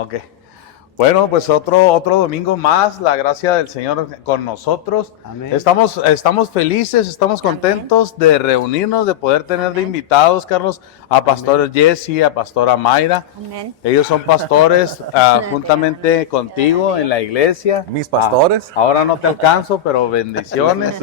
Ok. Bueno, pues otro domingo más, la gracia del Señor con nosotros. Amén. Estamos felices, estamos contentos de reunirnos, de poder tener de invitados, Carlos, a Pastor Jesse, a Pastora Mayra. Amén. Ellos son pastores juntamente contigo en la iglesia. Mis pastores. Ahora no te alcanzo, pero bendiciones.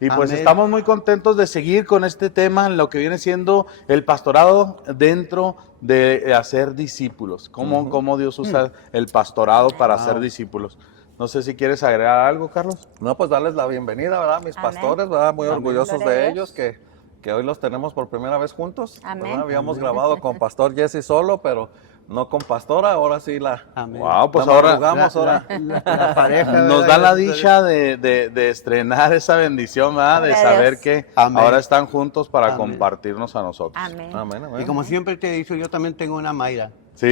Y pues Amén. estamos muy contentos de seguir con este tema, en lo que viene siendo el pastorado dentro de hacer discípulos. Cómo Dios usa el pastorado para hacer discípulos. No sé si quieres agregar algo, Carlos. No, pues darles la bienvenida, ¿verdad? Mis Amén. pastores, ¿verdad? Muy orgullosos Gloria a de Dios. ellos que hoy los tenemos por primera vez juntos. Amén. ¿Verdad? Habíamos grabado con Pastor Jesse solo, pero no con Pastora. Ahora sí Amén. Wow, pues la ahora madrugamos ahora. La pareja, nos ¿verdad? da la dicha de estrenar esa bendición, ¿verdad? De Gloria a saber Dios. que Amén. ahora están juntos para Amén. compartirnos a nosotros. Amén. Amén, amén. Y como siempre te he dicho, yo también tengo una Mayra. Sí,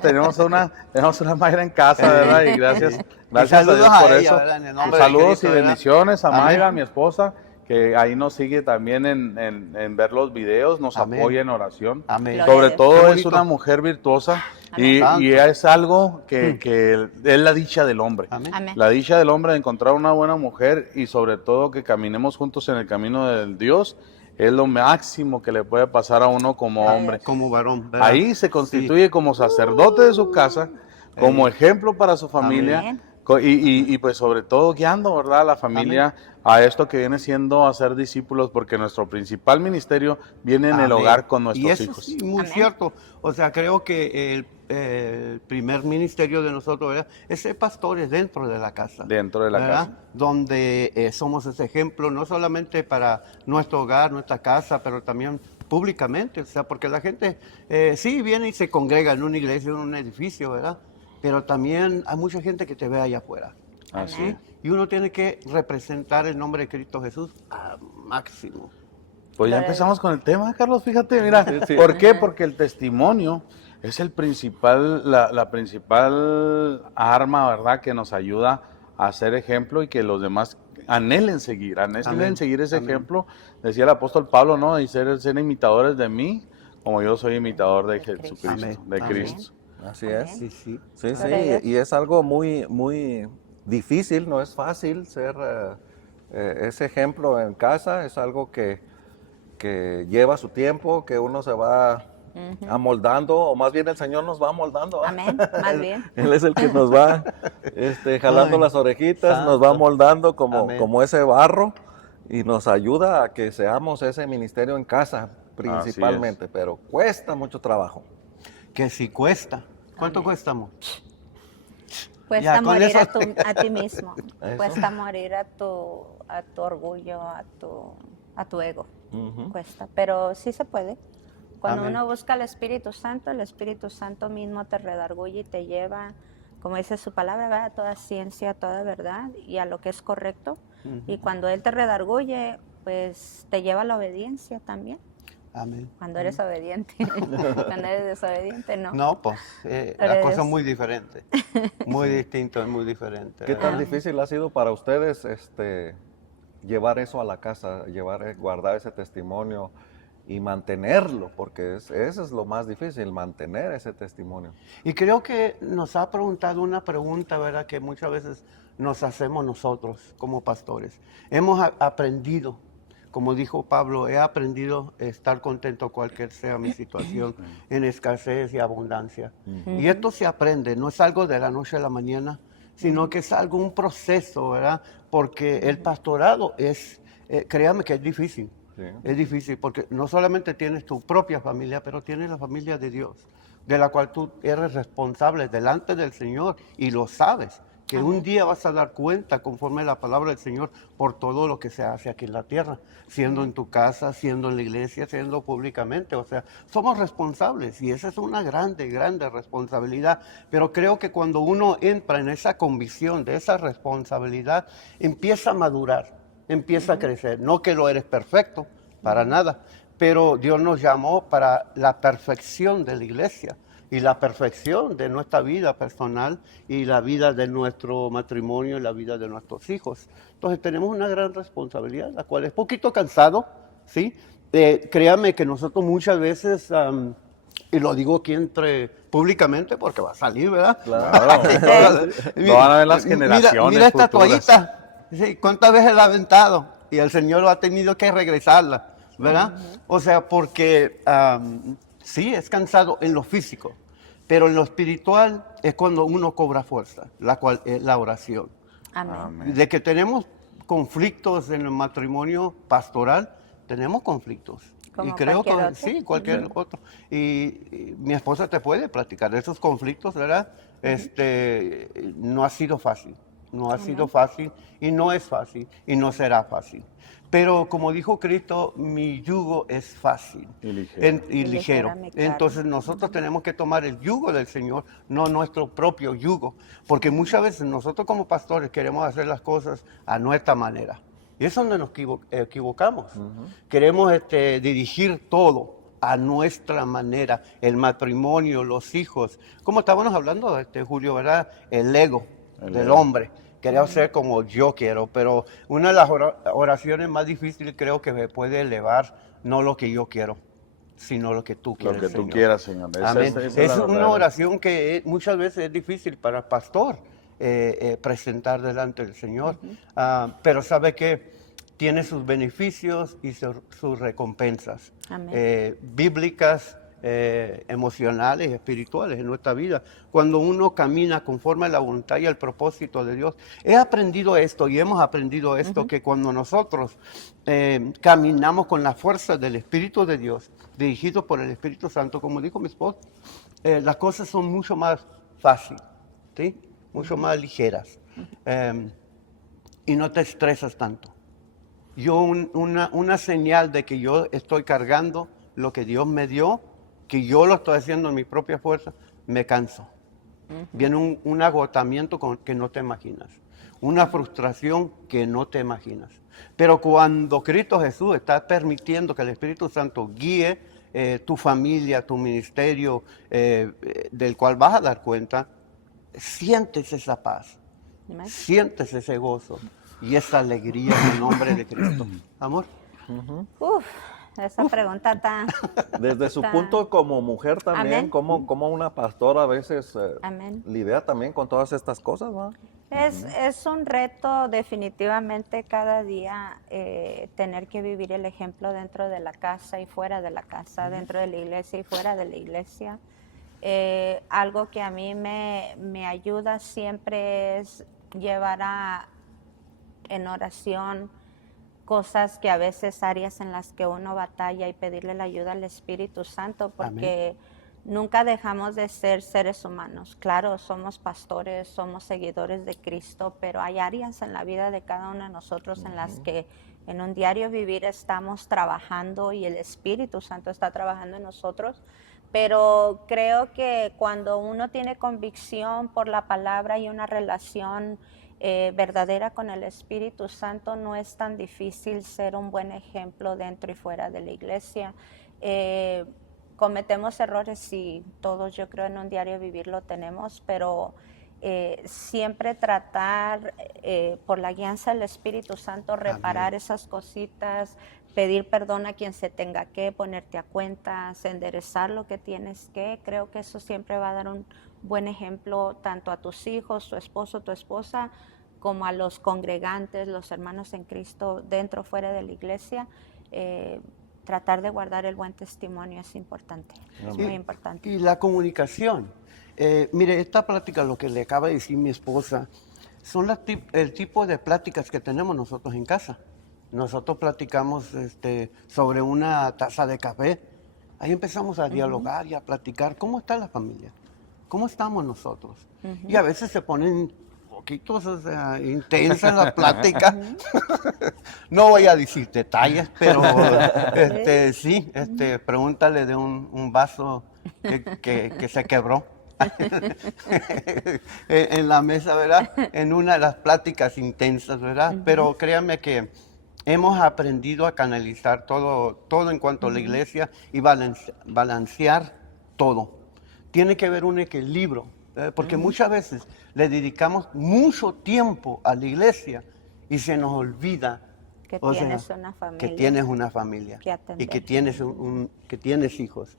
tenemos una Mayra en casa, ¿verdad? Y gracias a saludos Dios a por ella, eso. ¿verdad? En el nombre de Saludos Cristo, y ¿verdad? bendiciones a Amén. Mayra, mi esposa, que ahí nos sigue también en ver los videos, nos Amén. apoya en oración. Amén. Gloria Sobre a Dios. todo Qué es bonito. una mujer virtuosa Amén. y es algo que es la dicha del hombre. Amén. Amén. La dicha del hombre de encontrar una buena mujer y sobre todo que caminemos juntos en el camino del Dios es lo máximo que le puede pasar a uno como hombre. Como varón, ¿verdad? Ahí se constituye como sacerdote de su casa, como ejemplo para su familia Amén. y pues sobre todo guiando, ¿verdad? A la familia a esto que viene siendo hacer discípulos, porque nuestro principal ministerio viene en el Amén. hogar con Y nuestros eso hijos. sí, muy Amén. cierto. O sea, creo que el primer ministerio de nosotros, ¿verdad?, es ser pastores dentro de la casa. Dentro de la ¿verdad? casa. Donde somos ese ejemplo, no solamente para nuestro hogar, nuestra casa, pero también públicamente. O sea, porque la gente sí viene y se congrega en una iglesia, en un edificio, ¿verdad? Pero también hay mucha gente que te ve allá afuera. Así Amén. es. Y uno tiene que representar el nombre de Cristo Jesús al máximo. Pues ya Gloria a empezamos con el tema, Carlos, fíjate, mira, sí. ¿por qué? Porque el testimonio es el principal, la principal arma, ¿verdad?, que nos ayuda a ser ejemplo y que los demás anhelen seguir Amén. seguir ese Amén. ejemplo. Decía el apóstol Pablo, ¿no? Y ser imitadores de mí, como yo soy imitador de Jesucristo, Amén. de Amén. Cristo. Así Amén. es. Sí, sí. Sí, sí, Gloria a Dios. y es algo muy, muy difícil, no es fácil ser ese ejemplo en casa, es algo que lleva su tiempo, que uno se va amoldando, o más bien el Señor nos va amoldando. ¿va? Amén. Más bien. Él es el que nos va jalando Ay, las orejitas, nos santo. va moldando como, Amén. como ese barro y nos ayuda a que seamos ese ministerio en casa principalmente, pero cuesta mucho trabajo. Que si cuesta. ¿Cuánto cuestamos? Cuesta Ya, con morir eso- a ti mismo. Eso. Cuesta morir a tu orgullo, a tu ego. Ujú. Cuesta, pero sí se puede. Cuando Amén. uno busca al Espíritu Santo mismo te redarguye y te lleva, como dice su palabra, ¿verdad?, a toda ciencia, a toda verdad y a lo que es correcto. Y cuando Él te redarguye, pues te lleva a la obediencia también. Amén. Cuando eres obediente. Cuando eres desobediente, no. No, pues Gloria la a cosa es Dios. muy diferente. Muy distinto, es muy diferente. ¿Qué tan ¿verdad? difícil ha sido para ustedes llevar eso a la casa, guardar ese testimonio y mantenerlo? Porque eso es lo más difícil, mantener ese testimonio. Y creo que nos ha preguntado una pregunta, ¿verdad?, que muchas veces nos hacemos nosotros como pastores. Hemos aprendido, como dijo Pablo, he aprendido a estar contento cualquier sea mi situación, en escasez y abundancia. Y esto se aprende, no es algo de la noche a la mañana, sino que es algo, un proceso, ¿verdad? Porque el pastorado es, créame que es difícil. Sí. Es difícil porque no solamente tienes tu propia familia, pero tienes la familia de Dios, de la cual tú eres responsable delante del Señor y lo sabes, que un día vas a dar cuenta conforme a la palabra del Señor por todo lo que se hace aquí en la tierra, siendo en tu casa, siendo en la iglesia, siendo públicamente. O sea, somos responsables y esa es una grande, grande responsabilidad. Pero creo que cuando uno entra en esa convicción de esa responsabilidad, empieza a madurar, empieza a crecer. No que lo eres perfecto, para nada, pero Dios nos llamó para la perfección de la iglesia y la perfección de nuestra vida personal y la vida de nuestro matrimonio y la vida de nuestros hijos. Entonces tenemos una gran responsabilidad, la cual es poquito cansado, ¿sí? Créame que nosotros muchas veces Y lo digo aquí públicamente porque va a salir, ¿verdad? Claro. Lo van a ver las generaciones Mira esta futuras. toallita. Sí, ¿cuántas veces la ha aventado? Y el Señor lo ha tenido que regresarla, ¿verdad? O sea, porque sí, es cansado en lo físico, pero en lo espiritual es cuando uno cobra fuerza, la cual es la oración. Amén. De que tenemos conflictos en el matrimonio pastoral, tenemos conflictos. Como Y creo que cualquier otro. sí, cualquier otro. Y mi esposa te puede platicar de esos conflictos, ¿verdad? No ha sido fácil, no ha sido fácil y no es fácil y no será fácil. Pero como dijo Cristo, mi yugo es fácil Y ligero. y ligero. ligera mi carga. Entonces nosotros tenemos que tomar el yugo del Señor, no nuestro propio yugo. Porque muchas veces nosotros como pastores queremos hacer las cosas a nuestra manera. Y es donde nos equivocamos. Queremos dirigir todo a nuestra manera. El matrimonio, los hijos. Como estábamos hablando, Julio, ¿verdad? El ego del hombre. Quería ser como yo quiero, pero una de las oraciones más difíciles creo que me puede elevar, no lo que yo quiero, sino lo que tú Lo quieres, que tú Señor. quieras, Señor. Amén. Esa Es la una verdadera. oración que muchas veces es difícil para el pastor presentar delante del Señor, pero sabe que tiene sus beneficios y sus recompensas Amén. bíblicas, emocionales, espirituales en nuestra vida. Cuando uno camina conforme a la voluntad y al propósito de Dios. He aprendido esto y hemos aprendido esto, que cuando nosotros caminamos con la fuerza del Espíritu de Dios, dirigidos por el Espíritu Santo, como dijo mi esposo, las cosas son mucho más fáciles, ¿sí? Mucho más ligeras. Y no te estresas tanto. Una señal de que yo estoy cargando lo que Dios me dio, que yo lo estoy haciendo en mi propia fuerza, me canso. Viene un agotamiento que no te imaginas, una frustración que no te imaginas. Pero cuando Cristo Jesús está permitiendo que el Espíritu Santo guíe tu familia, tu ministerio, del cual vas a dar cuenta, sientes esa paz, Amén. sientes ese gozo y esa alegría en el nombre de Cristo. Amor. Uf, esa pregunta está... Desde su está- punto como mujer también, Amén. como una pastora a veces Amén. lidia también con todas estas cosas, ¿no? Es un reto definitivamente cada día tener que vivir el ejemplo dentro de la casa y fuera de la casa, dentro de la iglesia y fuera de la iglesia. Algo que a mí me ayuda siempre es llevar en oración cosas que a veces áreas en las que uno batalla y pedirle la ayuda al Espíritu Santo, porque nunca dejamos de ser seres humanos. Claro, somos pastores, somos seguidores de Cristo, pero hay áreas en la vida de cada uno de nosotros en las que en un diario vivir estamos trabajando y el Espíritu Santo está trabajando en nosotros. Pero creo que cuando uno tiene convicción por la palabra y una relación verdadera con el Espíritu Santo, no es tan difícil ser un buen ejemplo dentro y fuera de la iglesia. Cometemos errores, sí, todos yo creo en un diario vivir lo tenemos, pero siempre tratar por la guianza del Espíritu Santo, reparar esas cositas, pedir perdón a quien se tenga que, ponerte a cuentas, enderezar lo que tienes que. Creo que eso siempre va a dar un buen ejemplo tanto a tus hijos, tu esposo, tu esposa, como a los congregantes, los hermanos en Cristo, dentro o fuera de la iglesia. Tratar de guardar el buen testimonio es importante, es muy importante. Y la comunicación. Mire, esta plática, lo que le acaba de decir mi esposa, son el tipo de pláticas que tenemos nosotros en casa. Nosotros platicamos sobre una taza de café. Ahí empezamos a dialogar y a platicar. ¿Cómo está la familia? ¿Cómo estamos nosotros? Y a veces se ponen poquitos, intensas las pláticas. No voy a decir detalles, pero sí, pregúntale de un vaso que se quebró en la mesa, ¿verdad? En una de las pláticas intensas, ¿verdad? Pero créanme que hemos aprendido a canalizar todo en cuanto a la iglesia y balancear todo. Tiene que haber un equilibrio, porque muchas veces le dedicamos mucho tiempo a la iglesia y se nos olvida Que O sea, tienes una familia. que tienes una familia que atender. y que tienes, que tienes hijos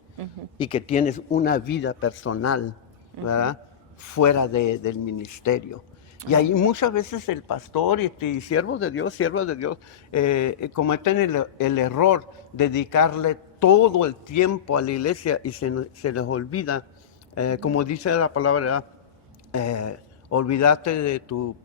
y que tienes una vida personal, ¿verdad? Fuera del ministerio. Y ahí muchas veces el pastor y siervos de Dios, cometen el error de dedicarle todo el tiempo a la iglesia y se les olvida, como dice la palabra, olvídate de tu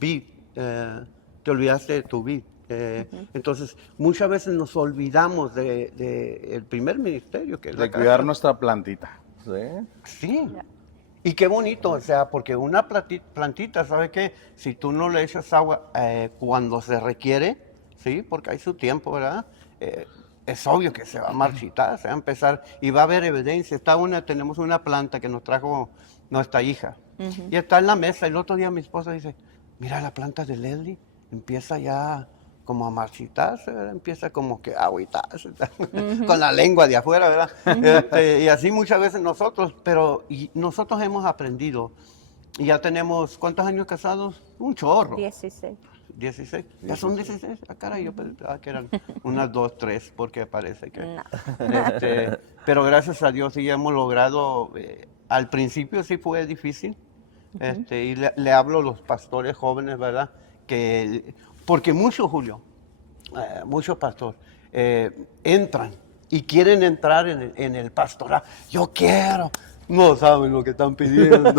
vid, te olvidaste de tu vid. Entonces, muchas veces nos olvidamos de el primer ministerio, que es De la cuidar casa. nuestra plantita. Sí. Sí. Y qué bonito, o sea, porque una plantita, ¿sabe qué? Si tú no le echas agua cuando se requiere, ¿sí? Porque hay su tiempo, ¿verdad? Es obvio que se va a marchitar, se va a empezar y va a haber evidencia. Tenemos una planta que nos trajo nuestra hija y está en la mesa. El otro día mi esposa dice, mira la planta de Leslie, empieza ya como a marchitarse, ¿verdad? Empieza como que a agüitarse, con la lengua de afuera, ¿verdad? Y así muchas veces nosotros, y nosotros hemos aprendido, y ya tenemos, ¿cuántos años casados? Un chorro. 16. 16. Ya son 16. Ah, caray, yo pensaba que eran unas 2, 3, porque parece que. No. Pero gracias a Dios sí hemos logrado. Al principio sí fue difícil. Y le hablo a los pastores jóvenes, ¿verdad? Porque muchos, Julio, muchos pastores entran y quieren entrar en el pastorado. Yo quiero. No saben lo que están pidiendo.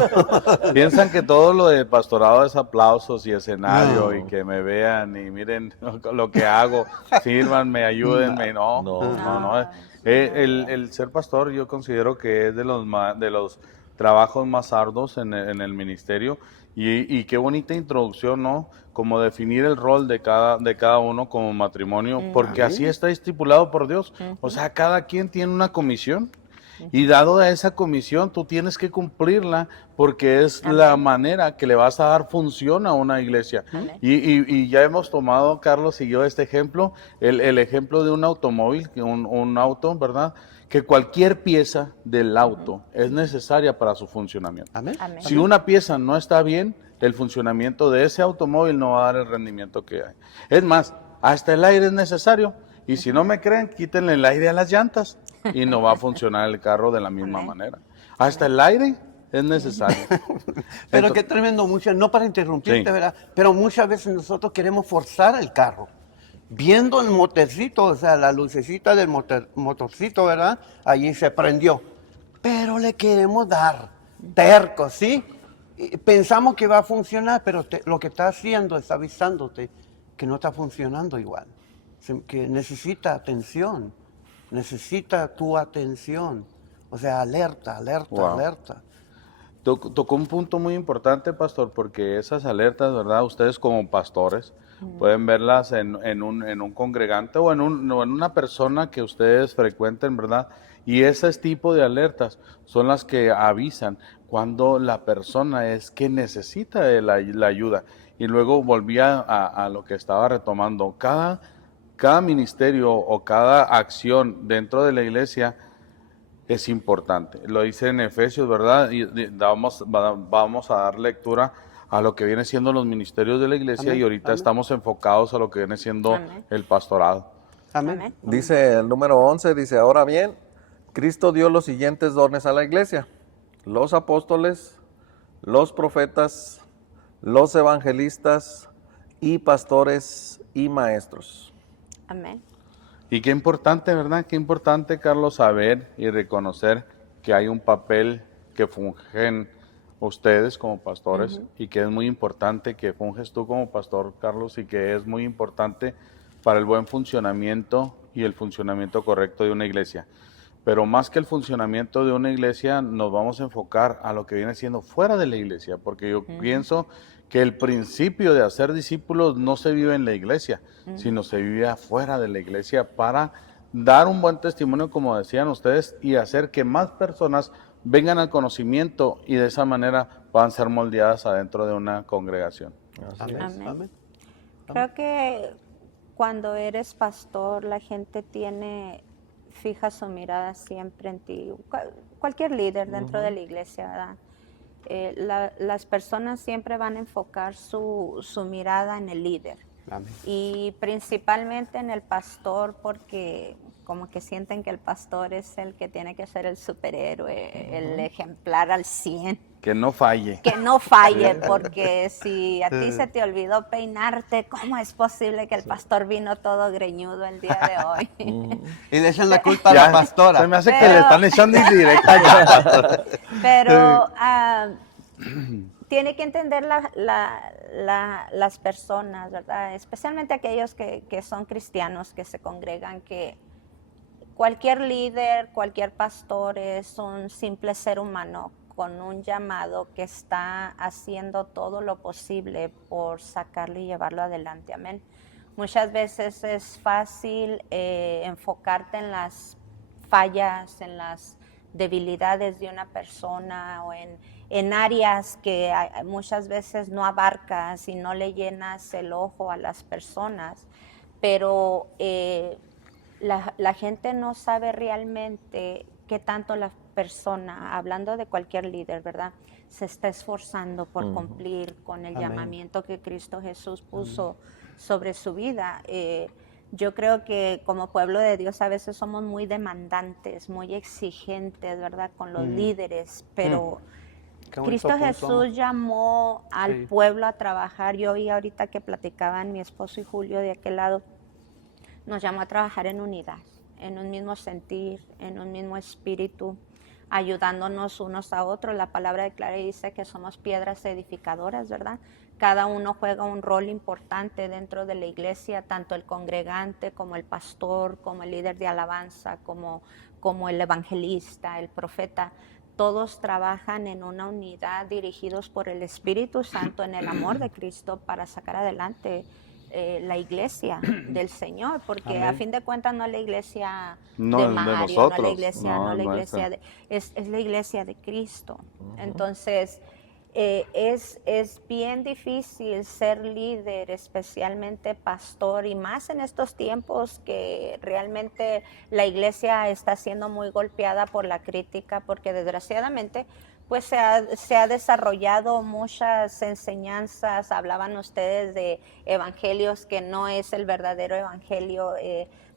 Piensan que todo lo de pastorado es aplausos y escenario No. y que me vean y miren lo que hago, sírvanme, ayúdenme. No, no. El ser pastor yo considero que es de los trabajos más arduos en el ministerio y qué bonita introducción, ¿no? Como definir el rol de cada uno como matrimonio, porque así está estipulado por Dios. O sea, cada quien tiene una comisión. Y dado a esa comisión, tú tienes que cumplirla porque es la manera que le vas a dar función a una iglesia. Y ya hemos tomado, Carlos siguió este ejemplo, el ejemplo de un automóvil, un auto, ¿verdad? Que cualquier pieza del auto es necesaria para su funcionamiento. Amén. Amén. Si una pieza no está bien, el funcionamiento de ese automóvil no va a dar el rendimiento que hay. Es más, hasta el aire es necesario. Y si no me creen, quítenle el aire a las llantas y no va a funcionar el carro de la misma manera. Hasta el aire es necesario. Pero qué tremendo, no para interrumpirte, Sí. ¿verdad? Pero muchas veces nosotros queremos forzar el carro. Viendo el motorcito, o sea, la lucecita del motorcito, ¿verdad? Allí se prendió. Pero le queremos dar terco, ¿sí? Y pensamos que va a funcionar, pero lo que está haciendo es avisándote que no está funcionando igual. Que necesita atención, necesita tu atención. O sea, alerta. Tocó un punto muy importante, pastor, porque esas alertas, ¿verdad? Ustedes como pastores pueden verlas en un congregante o en una persona que ustedes frecuenten, ¿verdad? Y ese tipo de alertas son las que avisan cuando la persona es que necesita de la ayuda. Y luego volvía a lo que estaba retomando. Cada ministerio o cada acción dentro de la iglesia es importante. Lo dice en Efesios, ¿verdad? Y vamos a dar lectura a lo que viene siendo los ministerios de la iglesia. Amén, Y ahorita amén. estamos enfocados a lo que viene siendo Amén. el pastorado. Amén. Dice el número 11, dice, ahora bien, Cristo dio los siguientes dones a la iglesia: los apóstoles, los profetas, los evangelistas y pastores y maestros. Amén. Y qué importante, ¿verdad? Qué importante, Carlos, saber y reconocer que hay un papel que fungen ustedes como pastores y que es muy importante que funges tú como pastor, Carlos, y que es muy importante para el buen funcionamiento y el funcionamiento correcto de una iglesia. Pero más que el funcionamiento de una iglesia, nos vamos a enfocar a lo que viene siendo fuera de la iglesia, porque yo pienso que el principio de hacer discípulos no se vive en la iglesia, sino se vive afuera de la iglesia para dar un buen testimonio, como decían ustedes, y hacer que más personas vengan al conocimiento y de esa manera puedan ser moldeadas adentro de una congregación. Amén. Amén. Amén. Creo que cuando eres pastor, la gente fija su mirada siempre en ti. Cualquier líder dentro de la iglesia, ¿verdad? Las personas siempre van a enfocar su mirada en el líder. Amén. Y principalmente en el pastor, porque como que sienten que el pastor es el que tiene que ser el superhéroe, el ejemplar al 100. Que no falle. Que no falle, porque si a ti se te olvidó peinarte, ¿cómo es posible que el pastor vino todo greñudo el día de hoy? Y le echan la culpa a la pastora. Se me hace que Pero- le están echando indirecta ya, pastora. Pero tiene que entender las personas, ¿verdad? Especialmente aquellos que son cristianos, que se congregan, que cualquier líder, cualquier pastor es un simple ser humano con un llamado que está haciendo todo lo posible por sacarlo y llevarlo adelante. Amén. Muchas veces es fácil enfocarte en las fallas, en las debilidades de una persona o en áreas que muchas veces no abarcas y no le llenas el ojo a las personas, pero la gente no sabe realmente qué tanto la persona, hablando de cualquier líder, ¿verdad?, se está esforzando por cumplir con el Amén. llamamiento que Cristo Jesús puso sobre su vida. Yo creo que como pueblo de Dios a veces somos muy demandantes, muy exigentes, ¿verdad?, con los líderes, pero Qué bonito Cristo punto. Jesús llamó al Sí. pueblo a trabajar. Yo oí ahorita que platicaban mi esposo y Julio de aquel lado, nos llamó a trabajar en unidad, en un mismo sentir, en un mismo espíritu, ayudándonos unos a otros. La palabra declara y dice que somos piedras edificadoras, ¿verdad? Cada uno juega un rol importante dentro de la iglesia, tanto el congregante como el pastor, como el líder de alabanza, como el evangelista, el profeta. Todos trabajan en una unidad dirigidos por el Espíritu Santo en el amor de Cristo para sacar adelante la iglesia del Señor, porque a Amén. fin de cuentas no es la iglesia No de es de Mario, no es nosotros, la iglesia, no, no es la no iglesia es es la iglesia de Cristo. Entonces, es bien difícil ser líder, especialmente pastor, y más en estos tiempos que realmente la iglesia está siendo muy golpeada por la crítica, porque desgraciadamente pues se ha desarrollado muchas enseñanzas. Hablaban ustedes de evangelios que no es el verdadero evangelio,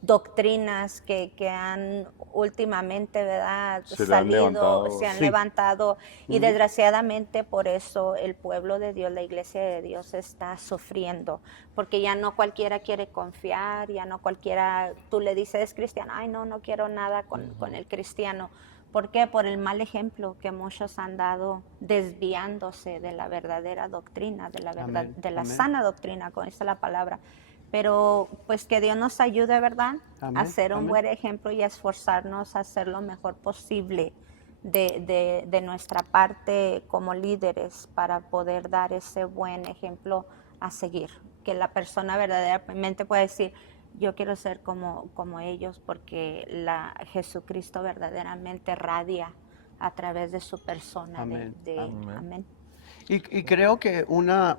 doctrinas que han últimamente, ¿verdad?, Se le han levantado. se han Sí. levantado, y desgraciadamente por eso el pueblo de Dios, la iglesia de Dios está sufriendo, porque ya no cualquiera quiere confiar, ya no cualquiera, tú le dices cristiano, ay no quiero nada con el cristiano. ¿Por qué? Por el mal ejemplo que muchos han dado, desviándose de la verdadera doctrina, de la verdad, Amén, de la amén. sana doctrina, con esa es la palabra. Pero pues que Dios nos ayude, ¿verdad?, Amén, a ser un amén. buen ejemplo y a esforzarnos a hacer lo mejor posible de nuestra parte como líderes para poder dar ese buen ejemplo a seguir. Que la persona verdaderamente pueda decir, yo quiero ser como ellos, porque Jesucristo verdaderamente radia a través de su persona. Amén, Amén. Y creo que una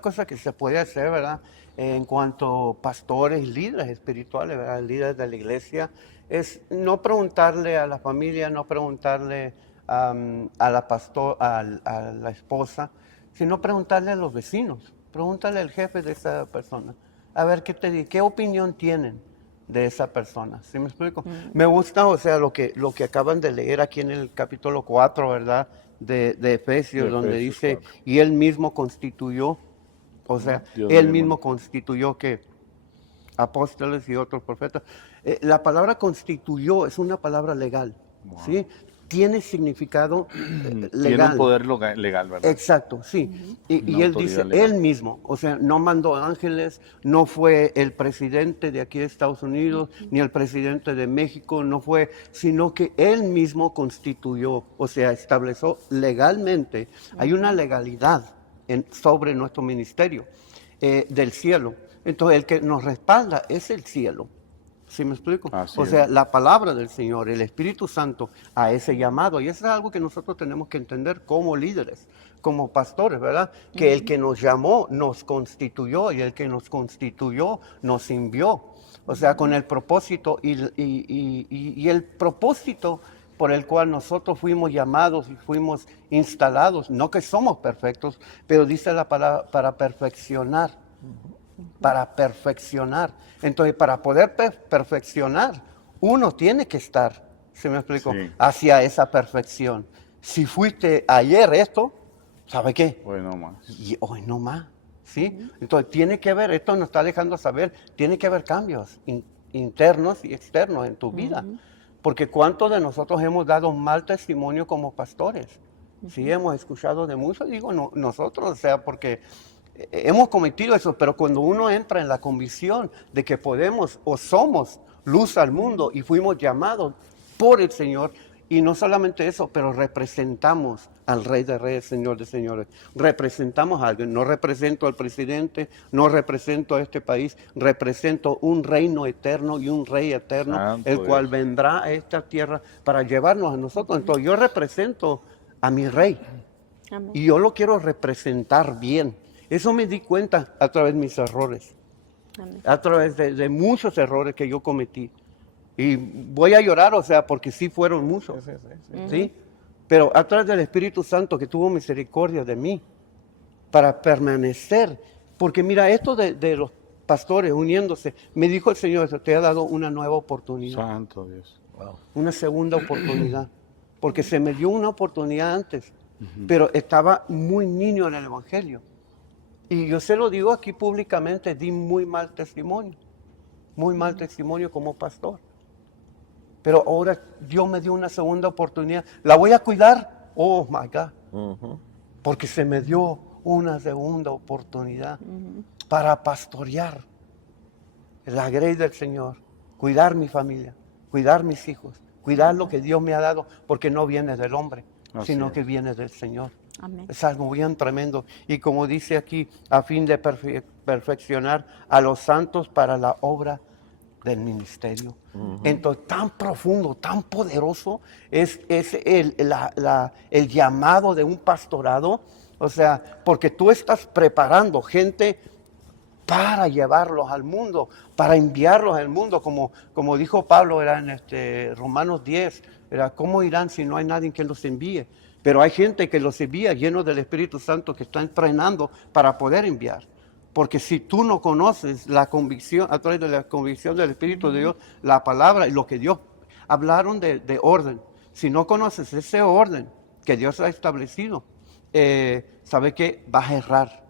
cosa que se puede hacer, ¿verdad?, en cuanto a pastores, líderes espirituales, ¿verdad?, líderes de la iglesia, es no preguntarle a la familia, no preguntarle a la esposa, sino preguntarle a los vecinos, pregúntale al jefe de esa persona, a ver qué opinión tienen de esa persona. ¿Sí me explico? Me gusta, o sea, lo que acaban de leer aquí en el capítulo 4, ¿verdad?, de Efesios, De donde Efesios dice, 4. y él mismo constituyó, o sea, Dios él mismo. mismo constituyó que apóstoles y otros profetas. La palabra constituyó es una palabra legal, ¿sí? Tiene significado Tiene legal. un poder legal, ¿verdad? Exacto, sí. Y Una él dice, autoridad legal. él mismo, o sea, no mandó ángeles, no fue el presidente de aquí de Estados Unidos, ni el presidente de México, no fue, sino que él mismo constituyó, o sea, estableció legalmente, hay una legalidad sobre nuestro ministerio del cielo. Entonces, el que nos respalda es el cielo. ¿Sí me explico? Así O es. sea, la palabra del Señor, el Espíritu Santo a ese llamado. Y eso es algo que nosotros tenemos que entender como líderes, como pastores, ¿verdad? Que el que nos llamó nos constituyó y el que nos constituyó nos envió. O sea, con el propósito y el propósito por el cual nosotros fuimos llamados y fuimos instalados, no que somos perfectos, pero dice la palabra para perfeccionar para perfeccionar. Entonces, para poder perfeccionar, uno tiene que estar, ¿se me explico? Sí. Hacia esa perfección. Si fuiste ayer esto, ¿sabe qué? Bueno, más. Y hoy no más, ¿sí? Entonces, tiene que haber, esto nos está dejando saber, tiene que haber cambios internos y externos en tu vida. Porque ¿cuántos de nosotros hemos dado mal testimonio como pastores? Sí, hemos escuchado de muchos, digo nosotros, o sea, porque hemos cometido eso, pero cuando uno entra en la convicción de que podemos o somos luz al mundo y fuimos llamados por el Señor, y no solamente eso, pero representamos al Rey de Reyes, Señor de Señores. Representamos a alguien. No represento al presidente, no represento a este país, represento un reino eterno y un Rey eterno, Santo el cual Dios. vendrá a esta tierra para llevarnos a nosotros. Entonces yo represento a mi Rey Amén. y yo lo quiero representar bien. Eso me di cuenta a través de mis errores, Amén. a través de muchos errores que yo cometí. Y voy a llorar, o sea, porque sí fueron muchos, ¿sí? Pero a través del Espíritu Santo que tuvo misericordia de mí para permanecer. Porque mira, esto de los pastores uniéndose, me dijo el Señor, te ha dado una nueva oportunidad, Santo Dios. una segunda oportunidad. Porque se me dio una oportunidad antes, pero estaba muy niño en el Evangelio. Y yo se lo digo aquí públicamente, di muy mal testimonio como pastor. Pero ahora Dios me dio una segunda oportunidad. ¿La voy a cuidar? Oh, my God. Porque se me dio una segunda oportunidad para pastorear la grey del Señor, cuidar mi familia, cuidar mis hijos, cuidar lo que Dios me ha dado, porque no viene del hombre, Así sino es. que viene del Señor. Amén. Es algo bien tremendo. Y como dice aquí, a fin de perfeccionar a los santos para la obra del ministerio. Entonces, tan profundo, tan poderoso es el llamado de un pastorado. O sea, porque tú estás preparando gente para llevarlos al mundo, para enviarlos al mundo, como dijo Pablo, era en Romanos 10, era ¿cómo irán si no hay nadie que los envíe? Pero hay gente que los envía llenos del Espíritu Santo que está entrenando para poder enviar. Porque si tú no conoces la convicción, a través de la convicción del Espíritu de Dios, la palabra y lo que Dios hablaron de orden, si no conoces ese orden que Dios ha establecido, sabe que vas a errar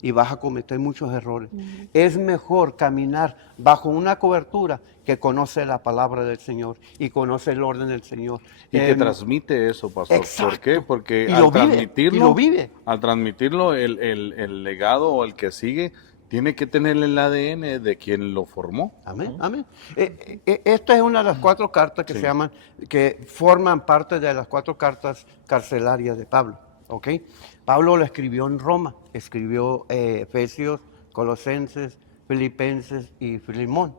y vas a cometer muchos errores. Es mejor caminar bajo una cobertura que conoce la palabra del Señor y conoce el orden del Señor. Y que transmite eso, pastor. exacto. ¿Por qué? Porque Y al lo vive, transmitirlo, y lo vive. al transmitirlo, el legado o el que sigue tiene que tener el ADN de quien lo formó. Amén, amén. Esta es una de las 4 cartas que Sí. se llaman, que forman parte de las 4 cartas carcelarias de Pablo. ¿Ok? Pablo lo escribió en Roma, escribió Efesios, Colosenses, Filipenses y Filemón.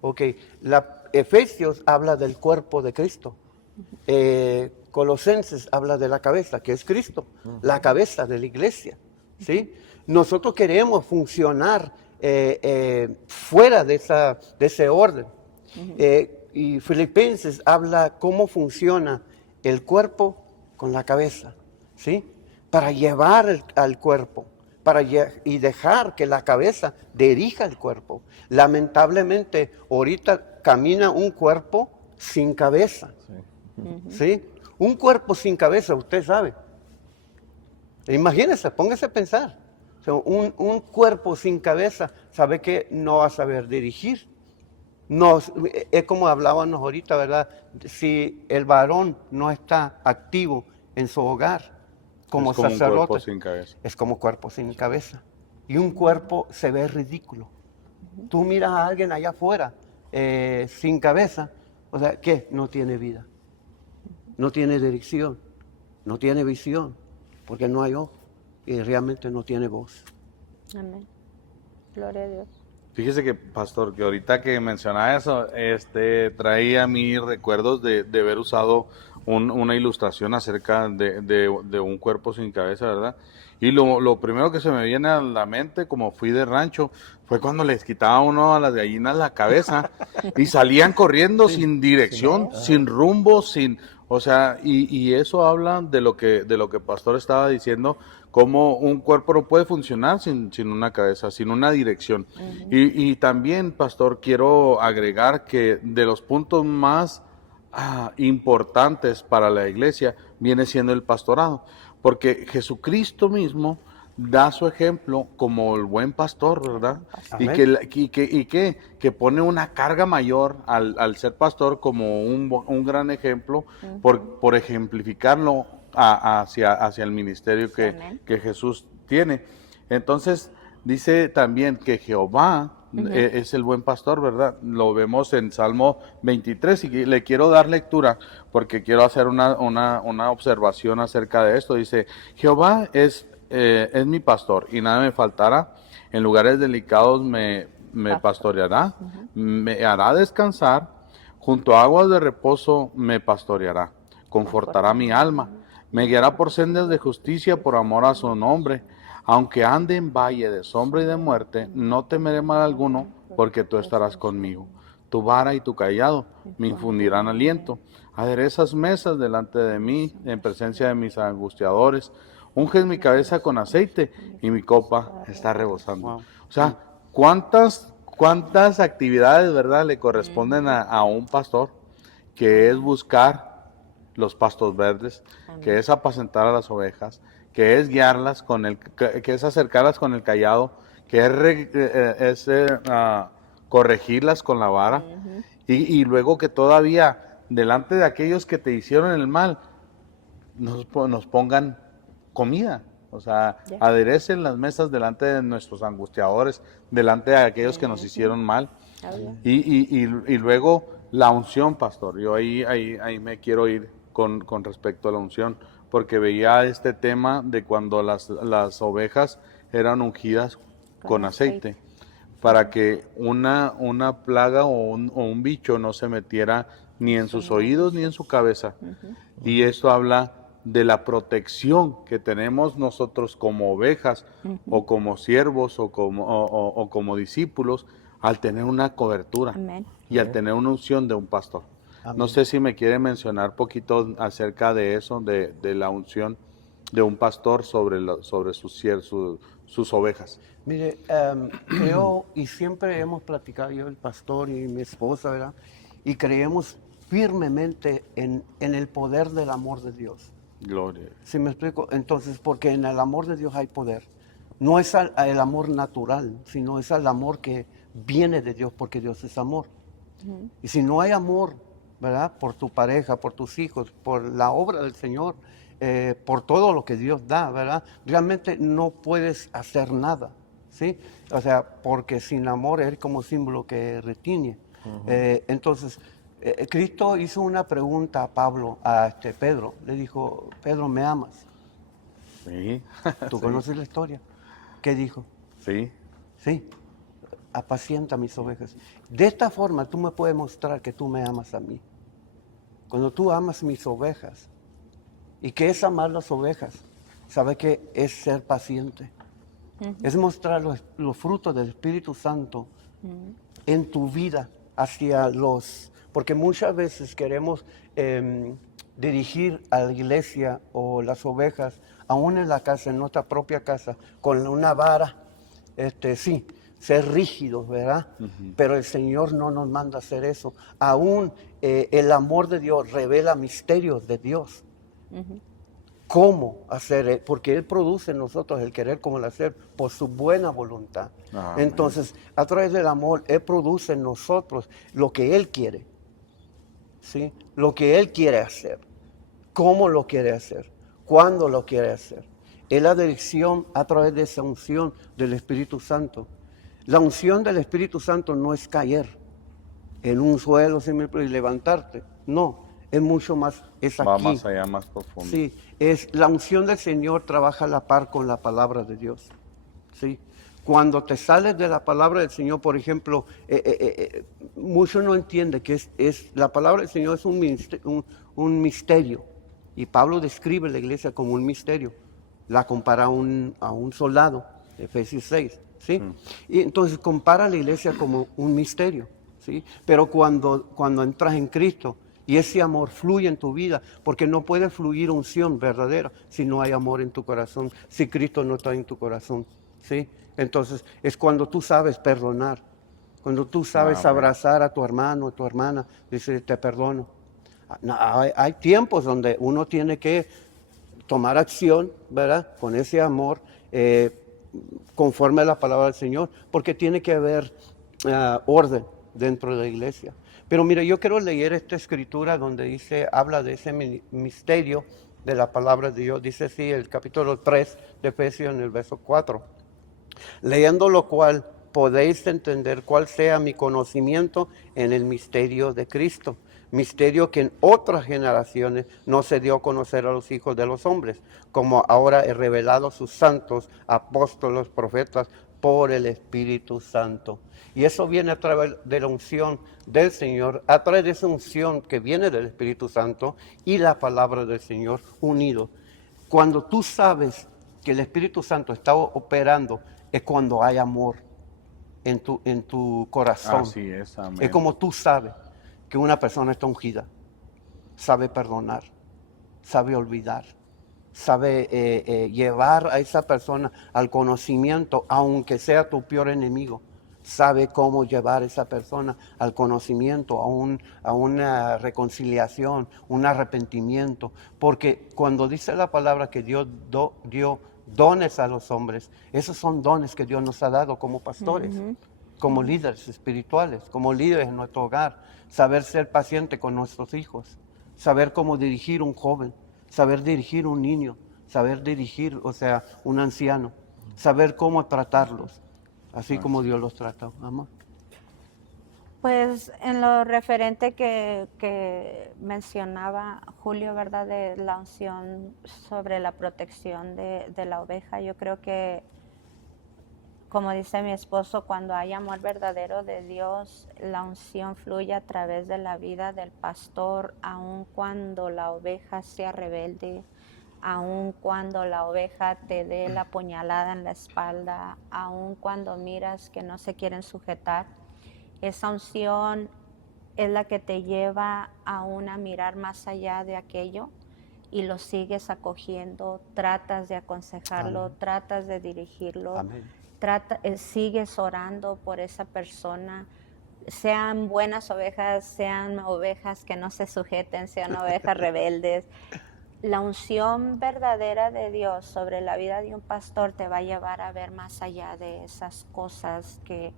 ¿Ok? Efesios habla del cuerpo de Cristo. Colosenses habla de la cabeza, que es Cristo, la cabeza de la iglesia. ¿Sí? Nosotros queremos funcionar fuera de ese orden. Y Filipenses habla cómo funciona el cuerpo con la cabeza. ¿Sí? Para llevar al cuerpo, y dejar que la cabeza dirija el cuerpo. Lamentablemente, ahorita camina un cuerpo sin cabeza. ¿Sí? Un cuerpo sin cabeza, usted sabe. Imagínese, póngase a pensar. O sea, un cuerpo sin cabeza, sabe que no va a saber dirigir. No, es como hablábamos ahorita, ¿verdad? Si el varón no está activo en su hogar, como Es como un sacerdote, cuerpo sin cabeza. es como cuerpo sin cabeza. Y un cuerpo se ve ridículo. Tú miras a alguien allá afuera sin cabeza, o sea, ¿qué? No tiene vida, no tiene dirección, no tiene visión, porque no hay ojo y realmente no tiene voz. Amén. Gloria a Dios. Fíjese que, pastor, que ahorita que mencionaba eso, traía a mí recuerdos de haber usado una ilustración acerca de un cuerpo sin cabeza, ¿verdad? Y lo primero que se me viene a la mente, como fui de rancho, fue cuando les quitaba uno a las gallinas la cabeza y salían corriendo sin dirección, sin rumbo, o sea, y eso habla de lo que pastor estaba diciendo cómo un cuerpo no puede funcionar sin una cabeza, sin una dirección. Y también, pastor, quiero agregar que de los puntos más importantes para la iglesia viene siendo el pastorado, porque Jesucristo mismo da su ejemplo como el buen pastor, ¿verdad? Y Amén. que pone una carga mayor al ser pastor como un gran ejemplo por ejemplificarlo hacia el ministerio Amén. que Jesús tiene. Entonces, dice también que Jehová es el buen pastor, ¿verdad? Lo vemos en Salmo 23 y le quiero dar lectura porque quiero hacer una observación acerca de esto. Dice, Jehová es mi pastor y nada me faltará. En lugares delicados me pastoreará, me hará descansar, junto a aguas de reposo me pastoreará, confortará mi alma, me guiará por sendas de justicia por amor a su nombre. Aunque ande en valle de sombra y de muerte, no temeré mal alguno, porque tú estarás conmigo. Tu vara y tu callado me infundirán aliento. Aderezas mesas delante de mí, en presencia de mis angustiadores. Unges mi cabeza con aceite y mi copa está rebosando. Wow. O sea, ¿cuántas actividades, verdad, le corresponden a un pastor? Que es buscar los pastos verdes, que es apacentar a las ovejas, que es guiarlas que es acercarlas con el callado, que es corregirlas con la vara, y luego que todavía delante de aquellos que te hicieron el mal nos pongan comida. O sea, aderecen las mesas delante de nuestros angustiadores, delante de aquellos que nos hicieron mal. Y luego la unción, pastor. Yo ahí me quiero ir con respecto a la unción, porque veía este tema de cuando las ovejas eran ungidas con aceite, para que una plaga o un bicho no se metiera ni en sus oídos ni en su cabeza. Y esto habla de la protección que tenemos nosotros como ovejas o como siervos o como discípulos al tener una cobertura y al tener una unción de un pastor. No sé si me quiere mencionar poquito acerca de eso, de la unción de un pastor sobre sus ovejas. Mire, creo, y siempre hemos platicado yo, el pastor y mi esposa, ¿verdad? Y creemos firmemente en el poder del amor de Dios. Gloria. ¿Sí me explico? Entonces, porque en el amor de Dios hay poder. No es el amor natural, sino es el amor que viene de Dios, porque Dios es amor. Y si no hay amor, ¿verdad? Por tu pareja, por tus hijos, por la obra del Señor, por todo lo que Dios da, ¿verdad? Realmente no puedes hacer nada, ¿sí? O sea, porque sin amor es como símbolo que retiñe. Entonces, Cristo hizo una pregunta a Pedro. Le dijo, Pedro, ¿me amas? Sí. ¿Tú Sí. conoces la historia? ¿Qué dijo? Sí. Sí, apacienta mis ovejas. De esta forma tú me puedes mostrar que tú me amas a mí. Cuando tú amas mis ovejas, ¿y qué es amar las ovejas? ¿Sabe qué es ser paciente? Es mostrar los frutos del Espíritu Santo en tu vida porque muchas veces queremos dirigir a la iglesia o las ovejas, aún en la casa, en nuestra propia casa, con una vara, sí, ser rígidos, ¿verdad? Pero el Señor no nos manda a hacer eso. Aún el amor de Dios revela misterios de Dios. ¿Cómo hacer? Porque Él produce en nosotros el querer como el hacer por su buena voluntad. Amén. Entonces, a través del amor, Él produce en nosotros lo que Él quiere. ¿Sí? Lo que Él quiere hacer. ¿Cómo lo quiere hacer? ¿Cuándo lo quiere hacer? Es la dirección a través de esa unción del Espíritu Santo. La unción del Espíritu Santo no es caer en un suelo y levantarte. No, es mucho más, es aquí. Va más allá, más profundo. Sí, la unción del Señor trabaja a la par con la palabra de Dios. ¿Sí? Cuando te sales de la palabra del Señor, por ejemplo, muchos no entienden que la palabra del Señor es un misterio. Y Pablo describe la iglesia como un misterio. La compara a un soldado, Efesios 6. ¿sí? Y entonces compara la iglesia como un misterio. ¿sí? Pero cuando entras en Cristo Y ese amor fluye en tu vida, porque no puede fluir unción verdadera si no hay amor en tu corazón, si Cristo no está en tu corazón, ¿sí? Entonces es cuando tú sabes perdonar, cuando tú sabes Amén. abrazar a tu hermano, a tu hermana, decir, te perdono. No, hay tiempos donde uno tiene que tomar acción, ¿verdad? Con ese amor, conforme a la palabra del Señor, porque tiene que haber orden dentro de la iglesia. Pero mira, yo quiero leer esta escritura donde dice, habla de ese misterio de la palabra de Dios. Dice así, el capítulo 3 de Efesios en el verso 4. Leyendo lo cual podéis entender cuál sea mi conocimiento en el misterio de Cristo, misterio que en otras generaciones no se dio a conocer a los hijos de los hombres, como ahora he revelado a sus santos, apóstoles, profetas, por el Espíritu Santo. Y eso viene a través de la unción del Señor, a través de esa unción que viene del Espíritu Santo y la palabra del Señor unidos. Cuando tú sabes que el Espíritu Santo está operando, es cuando hay amor en tu corazón. Así es, amén. Es como tú sabes que una persona está ungida, sabe perdonar, sabe olvidar, sabe llevar a esa persona al conocimiento, aunque sea tu peor enemigo. Sabe cómo llevar a esa persona al conocimiento, a una reconciliación, un arrepentimiento. Porque cuando dice la palabra que Dios dio dones a los hombres, esos son dones que Dios nos ha dado como pastores, como líderes espirituales, como líderes en nuestro hogar. Saber ser paciente con nuestros hijos, saber cómo dirigir un joven, saber dirigir un niño, saber dirigir, un anciano, saber cómo tratarlos, así como Dios los trata, amor. Pues en lo referente que mencionaba Julio, ¿verdad? De la unción sobre la protección de la oveja, yo creo que, como dice mi esposo, cuando hay amor verdadero de Dios, la unción fluye a través de la vida del pastor, aun cuando la oveja sea rebelde, aun cuando la oveja te dé la puñalada en la espalda, aun cuando miras que no se quieren sujetar. Esa unción es la que te lleva aún a mirar más allá de aquello y lo sigues acogiendo, tratas de aconsejarlo, Amén. tratas de dirigirlo, Amén. sigues orando por esa persona, sean buenas ovejas, sean ovejas que no se sujeten, sean ovejas rebeldes. La unción verdadera de Dios sobre la vida de un pastor te va a llevar a ver más allá de esas cosas que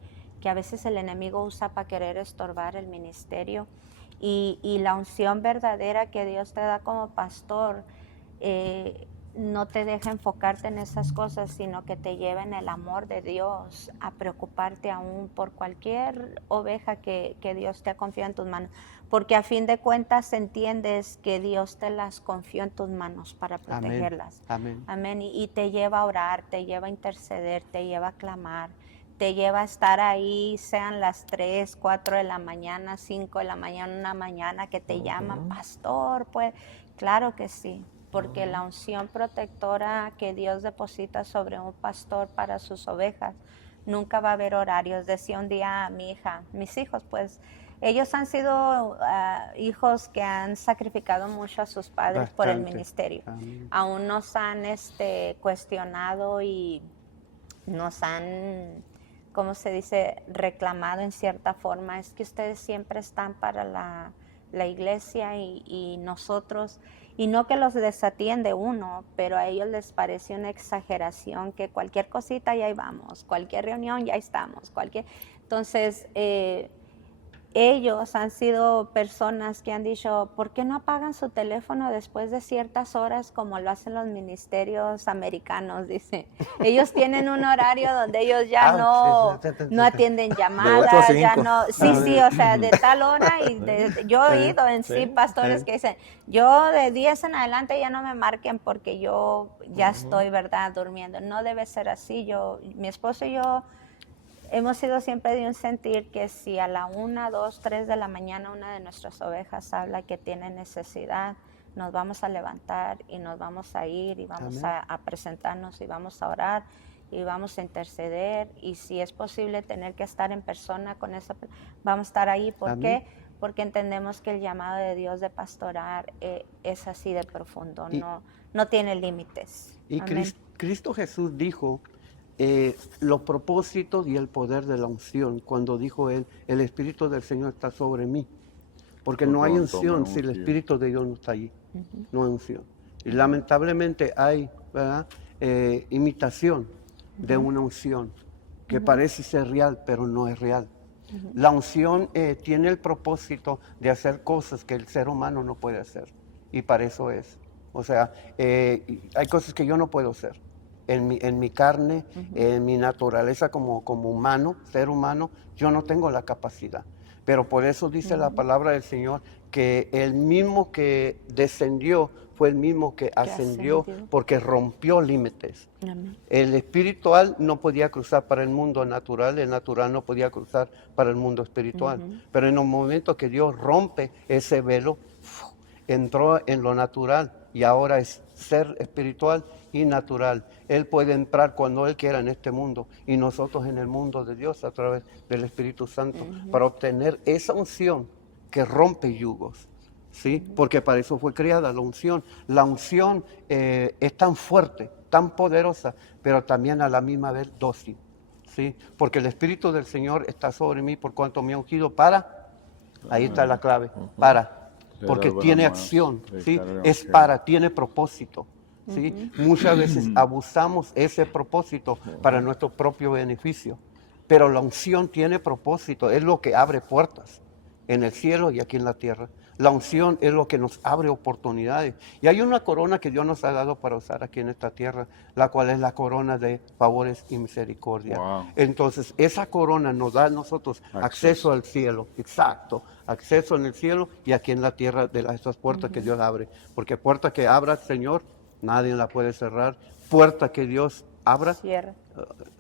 a veces el enemigo usa para querer estorbar el ministerio. Y la unción verdadera que Dios te da como pastor no te deja enfocarte en esas cosas, sino que te lleva en el amor de Dios a preocuparte aún por cualquier oveja que Dios te ha confiado en tus manos. Porque a fin de cuentas entiendes que Dios te las confió en tus manos para protegerlas. Amén. Amén. Y te lleva a orar, te lleva a interceder, te lleva a clamar, te lleva a estar ahí, sean las 3, 4 de la mañana, 5 de la mañana, una mañana que te llaman, pastor, pues claro que sí, porque la unción protectora que Dios deposita sobre un pastor para sus ovejas, nunca va a haber horarios. Decía un día a mi hija, mis hijos, pues ellos han sido hijos que han sacrificado mucho a sus padres por el Bastante. ministerio. Amén. Aún nos han cuestionado y nos han, ¿cómo se dice?, reclamado en cierta forma. Es que ustedes siempre están para la iglesia y nosotros, y no que los desatiende uno, pero a ellos les parece una exageración que cualquier cosita ya ahí vamos, cualquier reunión ya estamos, entonces ellos han sido personas que han dicho, ¿por qué no apagan su teléfono después de ciertas horas como lo hacen los ministerios americanos? Dice, ellos tienen un horario donde ellos ya no atienden llamadas, ya no, sí, o sea, de tal hora yo he oído en sí pastores que dicen, yo de 10 en adelante ya no me marquen porque yo ya estoy, ¿verdad?, durmiendo. No debe ser así. Mi esposo y yo hemos sido siempre de un sentir que si a la 1, 2, 3 de la mañana una de nuestras ovejas habla que tiene necesidad, nos vamos a levantar y nos vamos a ir y vamos a presentarnos y vamos a orar y vamos a interceder, y si es posible tener que estar en persona con esa, vamos a estar ahí. ¿Por qué? porque entendemos que el llamado de Dios de pastorar es así de profundo, Y- no tiene límites. Y Amén. Cristo Jesús dijo los propósitos y el poder de la unción, cuando dijo él, el Espíritu del Señor está sobre mí. Porque no hay unción si el Espíritu de Dios no está allí. No hay unción. Y lamentablemente hay, ¿verdad? Imitación de una unción que parece ser real, pero no es real. La unción tiene el propósito de hacer cosas que el ser humano no puede hacer. Y para eso es. O sea, hay cosas que yo no puedo hacer. En mi carne, en mi naturaleza como humano, ser humano, yo no tengo la capacidad. Pero por eso dice la palabra del Señor que el mismo que descendió fue el mismo que ascendió porque rompió límites. Amén. El espiritual no podía cruzar para el mundo natural, el natural no podía cruzar para el mundo espiritual. Pero en el momento que Dios rompe ese velo, entró en lo natural y ahora es ser espiritual y natural. Él puede entrar cuando Él quiera en este mundo y nosotros en el mundo de Dios a través del Espíritu Santo para obtener esa unción que rompe yugos. ¿Sí? Porque para eso fue creada la unción. La unción es tan fuerte, tan poderosa, pero también a la misma vez dócil. ¿Sí? Porque el Espíritu del Señor está sobre mí por cuanto me ha ungido para, ahí está la clave, para, porque tiene acción, ¿sí? Es para, tiene propósito. ¿Sí? Muchas veces abusamos ese propósito para nuestro propio beneficio, pero la unción tiene propósito, es lo que abre puertas en el cielo y aquí en la tierra. La unción es lo que nos abre oportunidades. Y hay una corona que Dios nos ha dado para usar aquí en esta tierra, la cual es la corona de favores y misericordia. Wow. Entonces, esa corona nos da a nosotros acceso al cielo, exacto, acceso en el cielo y aquí en la tierra de estas puertas que Dios abre. Porque puerta que abra, Señor, nadie la puede cerrar. Puerta que Dios abra, Cierra.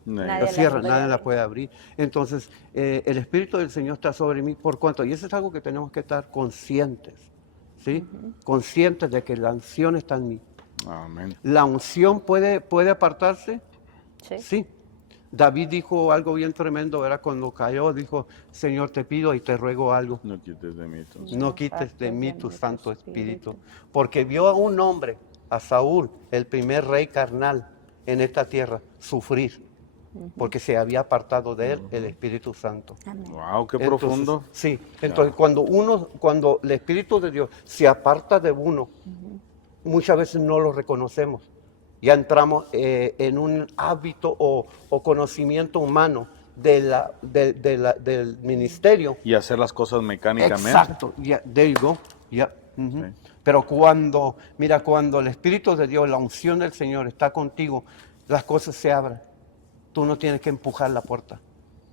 la cierra, nadie la puede abrir. Entonces, el Espíritu del Señor está sobre mí. ¿Por cuánto? Y eso es algo que tenemos que estar conscientes, ¿sí? Conscientes de que la unción está en mí. Amén. ¿La unción puede apartarse? Sí. Sí. David dijo algo bien tremendo, ¿verdad? Cuando cayó, dijo, Señor, te pido y te ruego algo. No quites de mí tu No quites de mí tu Santo Espíritu. Porque vio a un hombre, a Saúl, el primer rey carnal en esta tierra, sufrir. Porque se había apartado de él el Espíritu Santo. Amén. Wow, qué Entonces, profundo. Sí, entonces cuando el Espíritu de Dios se aparta de uno, muchas veces no lo reconocemos. Ya entramos en un hábito o conocimiento humano del ministerio. Y hacer las cosas mecánicamente. Exacto, there you go. Yeah. Sí. Pero cuando el Espíritu de Dios, la unción del Señor está contigo, las cosas se abren. Tú no tienes que empujar la puerta.